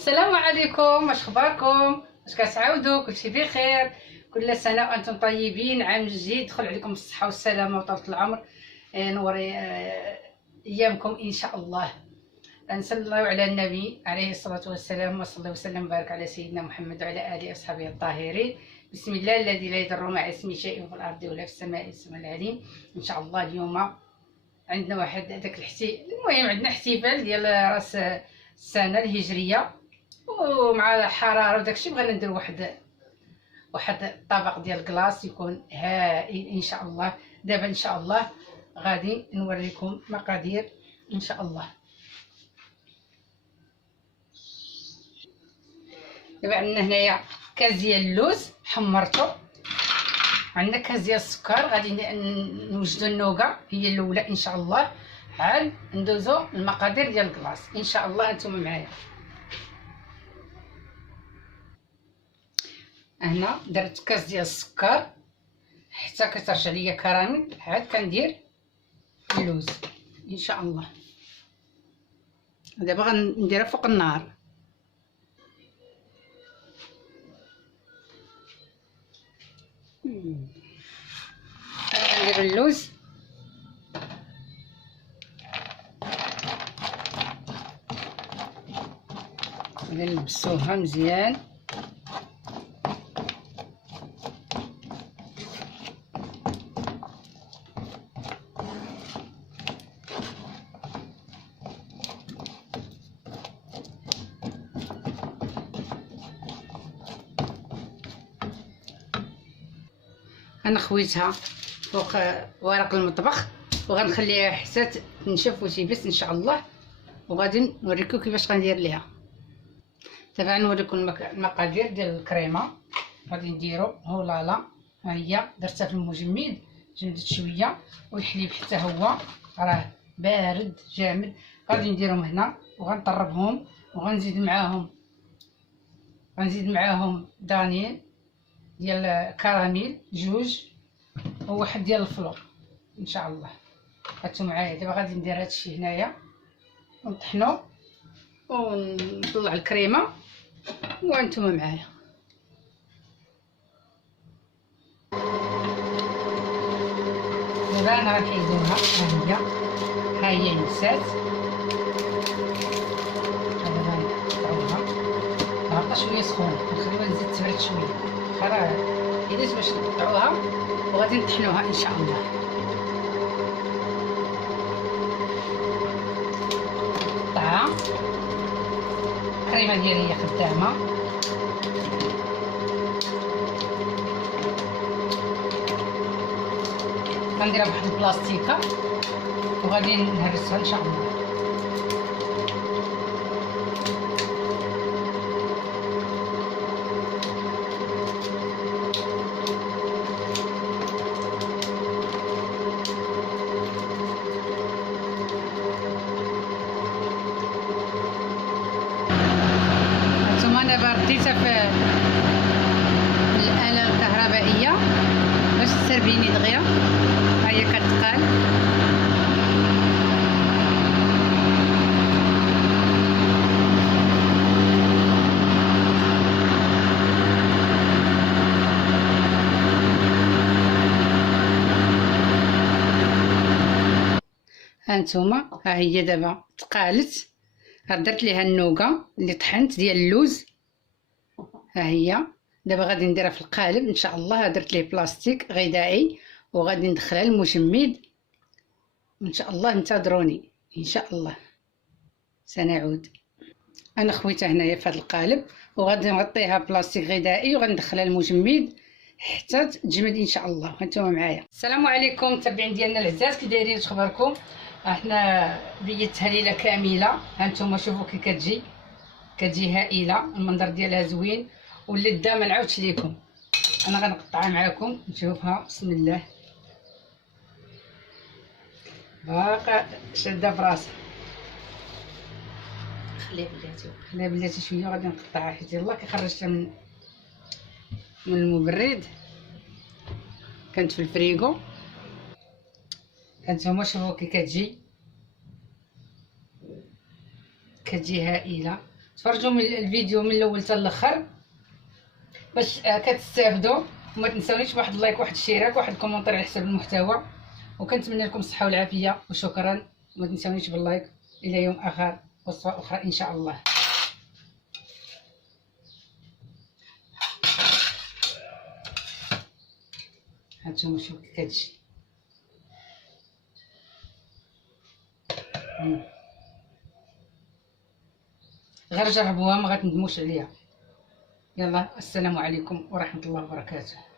السلام عليكم، واش اخباركم؟ واش كتعاودوا؟ كلشي بخير؟ كل سنه وانتم طيبين. عام جديد دخل عليكم بالصحه والسلامه وطول العمر. نور ايامكم ان شاء الله. نصلي على النبي عليه الصلاه والسلام، وصلى وسلم وبارك على سيدنا محمد وعلى اله واصحابه الطاهرين. بسم الله الذي لا يضر مع اسمه شيء في الارض ولا في السماء، السماء العليم. ان شاء الله اليوم عندنا واحد داك المهم عندنا احتفال ديال راس السنه الهجريه، ومع الحراره وداكشي بغينا ندير واحد الطبق ديال كلاص يكون هائل ان شاء الله. دابا ان شاء الله غادي نوريكم مقادير ان شاء الله. دابا عندنا هنايا كاس ديال اللوز حمرته، عندنا كاس ديال السكر، غادي نوجدوا النوغا هي الاولى ان شاء الله، عاد ندوزو المقادير ديال الكلاص ان شاء الله. نتوما معايا. هنا درت كاس ديال السكر حتى كترجع ليا كراميل، عاد كندير اللوز ان شاء الله. دابا غنديرها فوق النار. غندير اللوز نلبسوها مزيان. انا خويتها فوق ورق المطبخ وغنخليها حتى تنشف وتيبس ان شاء الله، وغادي نوريكم كيفاش غندير ليها. دابا نوريكم المقادير ديال الكريمه. غادي نديرو هولالا، ها هي درتها في المجمد، جمدت شويه، والحليب حتى هو راه بارد جامد. غادي نديرهم هنا وغنطربهم، وغنزيد معاهم دانين ديال كراميل جوج، وواحد ديال الفلور ان شاء الله. هاتو معايا. دابا غادي ندير هادشي هنايا ونطحنو ونطلع الكريمه وانتم معايا. دابا انا غنحيدوها، ها هي نسات. دابا غنقطعوها، غنبقى شويه سخونه، نخليوها تزيد تبرد شويه راه يديز باش نقطعوها، وغادي نطحنوها ان شاء الله. قطعها الكريمه ديالي هي خدامه. غنديرها بواحد البلاستيكه وغادي نهرسها ان شاء الله. دابا رديتها في الآلة الكهربائية باش تسربيني دغيا، ها هي كتقال. هانتوما ها هي دابا تقالت. درت ليها النوغا اللي طحنت ديال اللوز، ها هي. دابا غادي نديرها في القالب ان شاء الله. درت ليه بلاستيك غذائي وغادي ندخلها المجمد ان شاء الله. انتظروني ان شاء الله سنعود. انا خويتها هنايا في هذا القالب، وغادي نغطيها بلاستيك غذائي وغندخلها المجمد حتى تجمد ان شاء الله. هانتوما معايا. السلام عليكم متابعين ديالنا العزاز، كي دايرين؟ واش اخباركم؟ احنا بيتها ليله كامله. هانتوما شوفوا كي كتجي هائله، المنظر ديالها زوين، واللذه ما نعاودش لكم. انا غنقطعها معكم نشوفها. بسم الله. باقا شاده براسها. خليها بلاتي شويه، غادي نقطعها حيت يلاه كي خرجتها من المبرد كانت في الفريغو. هانتوما شوفوا كي كتجي هائله. تفرجوا من الفيديو من الاول حتى الاخر باش كتستافدوا. وما تنساونيش بواحد اللايك، واحد الاشتراك، واحد الكومونتير على حساب المحتوى. وكنتمنى لكم الصحه والعافيه وشكرا. ما تنساونيش باللايك. الى يوم اخر وصفه اخرى ان شاء الله. هانتوما شوفوا كي كتجي. غير جربوها ما غتندموش عليها. يلا السلام عليكم ورحمه الله وبركاته.